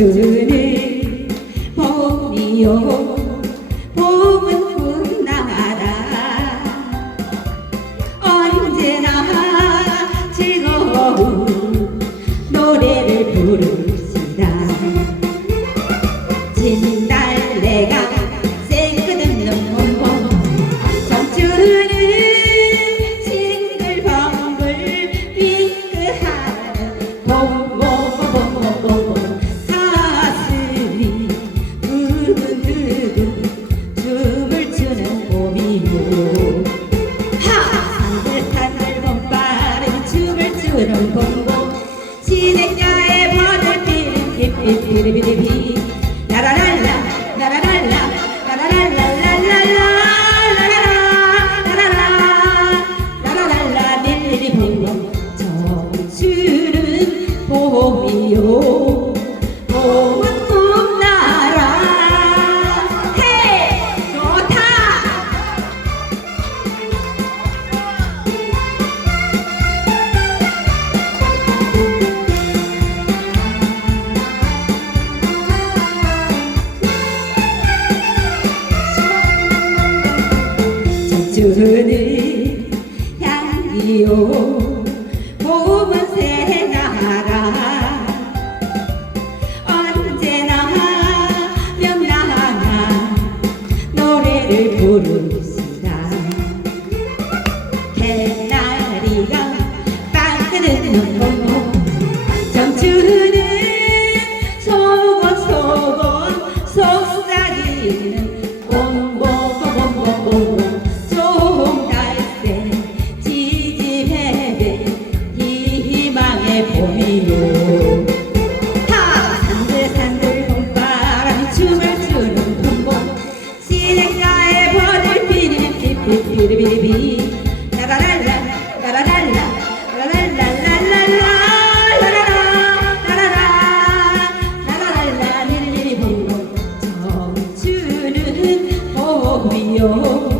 주님 봄이요 지내녀의 번을 띠 띠띠띠리비리비 라라랄라. 주는 향기요 봄은 새나라 언제나 명랑한 노래를 부릅시다 개나리가 따뜻한 봄 정춘 춤추지요 하 산들산들 봄바람이 춤을 추는 봄봄 시냇가에 버들 비리리 삐삐삐리비리비 라라랄라 라라랄라 라라랄랄랄랄라 라라라 라라랄라 릴리리 봄봄 는 봄이요.